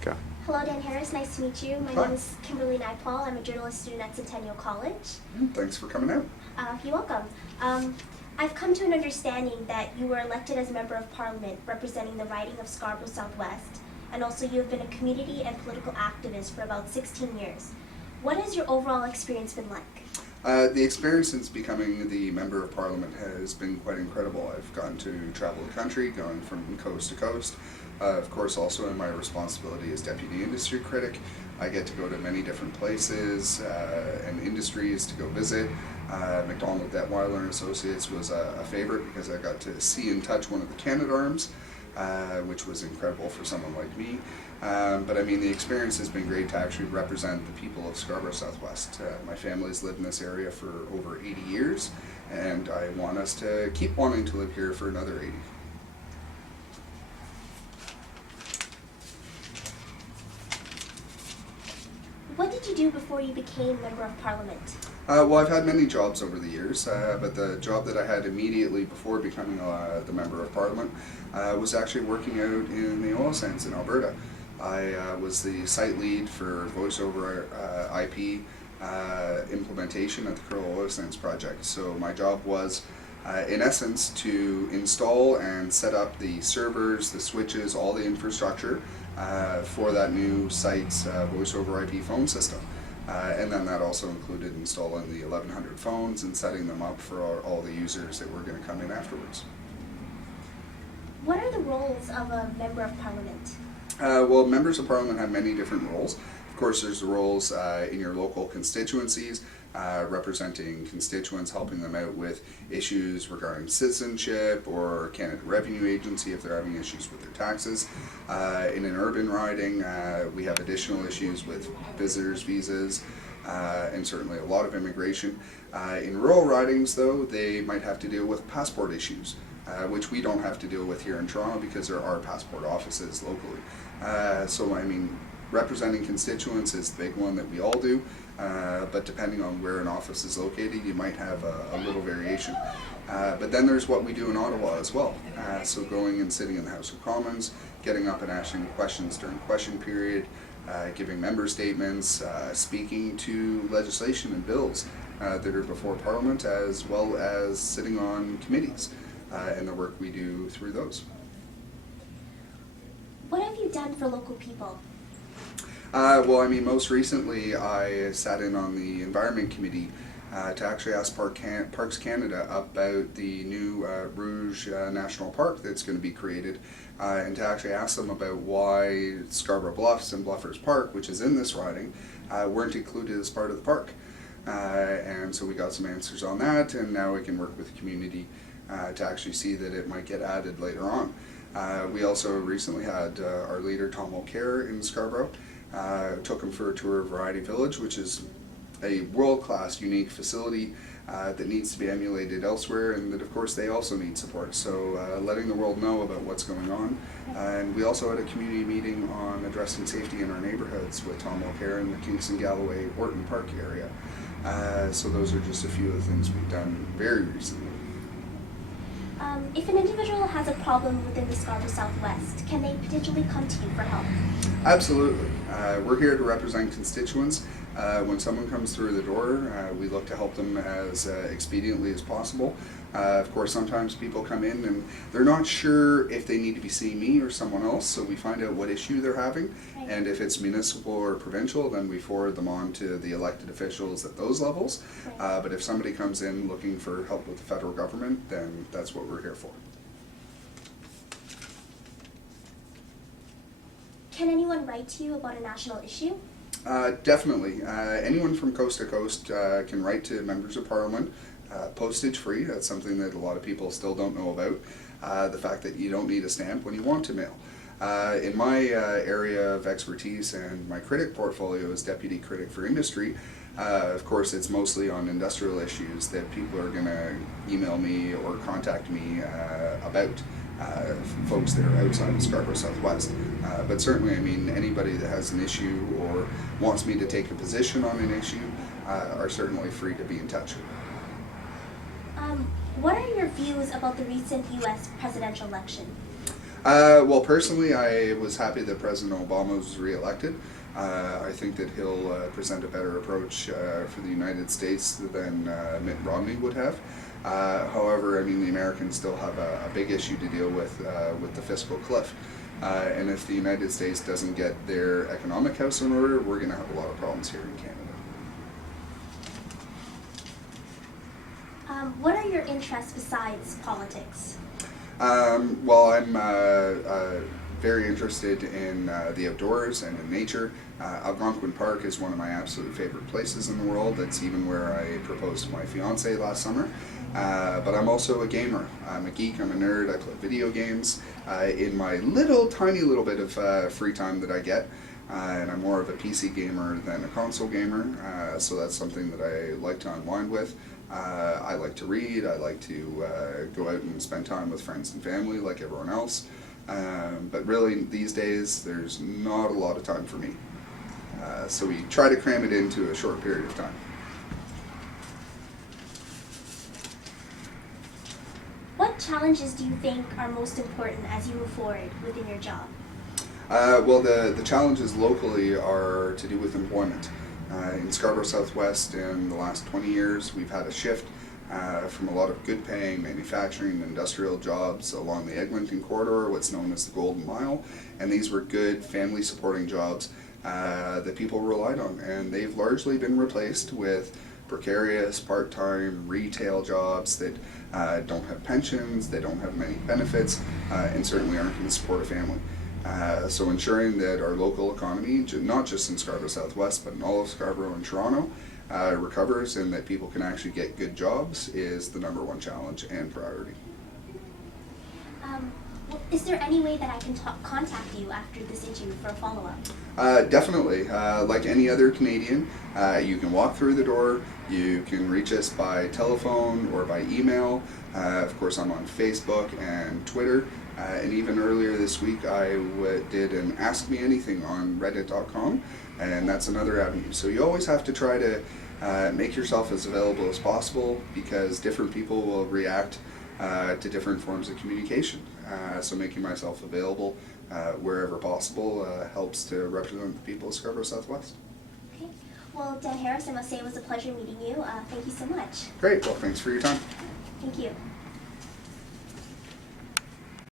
Okay. Hello, Dan Harris. Nice to meet you. My Hi. name is Kimberly Naipaul. I'm a journalist student at Centennial College. Thanks for coming out. You're welcome. I've come to an understanding that you were elected as a member of parliament representing the riding of Scarborough Southwest, and also you have been a community and political activist for about 16 years. What has your overall experience been like? The experience since becoming the Member of Parliament has been quite incredible. I've gotten to travel the country, going from coast to coast. Of course, also in my responsibility as Deputy Industry Critic, I get to go to many different places and industries to go visit. McDonald Detweiler and Associates was a favorite because I got to see and touch one of the Canadarms, which was incredible for someone like me. But I mean, the experience has been great to actually represent the people of Scarborough Southwest. My family's lived in this area for over 80 years, and I want us to keep wanting to live here for another 80. What did you do before you became Member of Parliament? Well, I've had many jobs over the years, but the job that I had immediately before becoming the Member of Parliament was actually working out in the oil sands in Alberta. I was the site lead for voice over IP implementation at the Curl Oil Sands project. So my job was, in essence, to install and set up the servers, the switches, all the infrastructure for that new site's voice over IP phone system. And then that also included installing the 1100 phones and setting them up for all the users that were going to come in afterwards. What are the roles of a Member of Parliament? Well, members of parliament have many different roles. Of course, there's the roles in your local constituencies, representing constituents, helping them out with issues regarding citizenship or Canada Revenue Agency if they're having issues with their taxes. In an urban riding, we have additional issues with visitors' visas, and certainly a lot of immigration. In rural ridings, though, they might have to deal with passport issues. Which we don't have to deal with here in Toronto because there are passport offices locally. So I mean, representing constituents is the big one that we all do, but depending on where an office is located, you might have a little variation. But then there's what we do in Ottawa as well. So going and sitting in the House of Commons, getting up and asking questions during question period, giving member statements, speaking to legislation and bills that are before Parliament, as well as sitting on committees. And the work we do through those. What have you done for local people? Well, I mean, most recently I sat in on the Environment Committee to actually ask Parks Canada about the new Rouge National Park that's going to be created, and to actually ask them about why Scarborough Bluffs and Bluffers Park, which is in this riding, weren't included as part of the park. And so we got some answers on that, and now we can work with the community to actually see that it might get added later on. We also recently had our leader Tom O'Carroll in Scarborough. Took him for a tour of Variety Village, which is a world-class, unique facility that needs to be emulated elsewhere, and that of course they also need support. So letting the world know about what's going on. And we also had a community meeting on addressing safety in our neighborhoods with Tom O'Carroll in the Kingston Galloway Wharton Park area. So those are just a few of the things we've done very recently. If an individual has a problem within the Scarborough Southwest, can they potentially come to you for help? Absolutely. We're here to represent constituents. When someone comes through the door, we look to help them as expediently as possible. Of course, sometimes people come in and they're not sure if they need to be seeing me or someone else, so we find out what issue they're having. Right. And if it's municipal or provincial, then we forward them on to the elected officials at those levels. Right. But if somebody comes in looking for help with the federal government, then that's what we're here for. Can anyone write to you about a national issue? Definitely. Anyone from coast to coast can write to members of parliament, postage free. That's something that a lot of people still don't know about. The fact that you don't need a stamp when you want to mail. In my area of expertise and my critic portfolio as Deputy Critic for Industry, of course it's mostly on industrial issues that people are going to email me or contact me about. Folks that are outside of Scarborough Southwest. But certainly, I mean, anybody that has an issue or wants me to take a position on an issue are certainly free to be in touch. What are your views about the recent U.S. presidential election? Well, personally, I was happy that President Obama was reelected. I think that he'll present a better approach for the United States than Mitt Romney would have. However, I mean, the Americans still have a big issue to deal with the fiscal cliff. And if the United States doesn't get their economic house in order, we're going to have a lot of problems here in Canada. What are your interests besides politics? Well, I'm very interested in the outdoors and in nature. Algonquin Park is one of my absolute favorite places in the world. That's even where I proposed to my fiance last summer. But I'm also a gamer. I'm a geek, I'm a nerd, I play video games in my tiny little bit of free time that I get. And I'm more of a PC gamer than a console gamer, so that's something that I like to unwind with. I like to read, I like to go out and spend time with friends and family like everyone else. But really, these days, there's not a lot of time for me. So we try to cram it into a short period of time. What challenges do you think are most important as you move forward within your job? Well, the challenges locally are to do with employment. In Scarborough Southwest, in the last 20 years, we've had a shift from a lot of good-paying manufacturing and industrial jobs along the Eglinton corridor, what's known as the Golden Mile, and these were good family-supporting jobs that people relied on, and they've largely been replaced with precarious, part-time retail jobs that don't have pensions, they don't have many benefits, and certainly aren't going to support a family. So ensuring that our local economy, not just in Scarborough Southwest, but in all of Scarborough and Toronto, recovers and that people can actually get good jobs is the #1 challenge and priority. Is there any way that I can contact you after this interview for a follow-up? Definitely. Like any other Canadian, you can walk through the door, you can reach us by telephone or by email. Of course, I'm on Facebook and Twitter. And even earlier this week, I did an Ask Me Anything on Reddit.com, and that's another avenue. So you always have to try to make yourself as available as possible because different people will react to different forms of communication. So making myself available wherever possible helps to represent the people of Scarborough Southwest. Okay. Well, Dan Harris, I must say it was a pleasure meeting you. Thank you so much. Great. Well, thanks for your time. Thank you.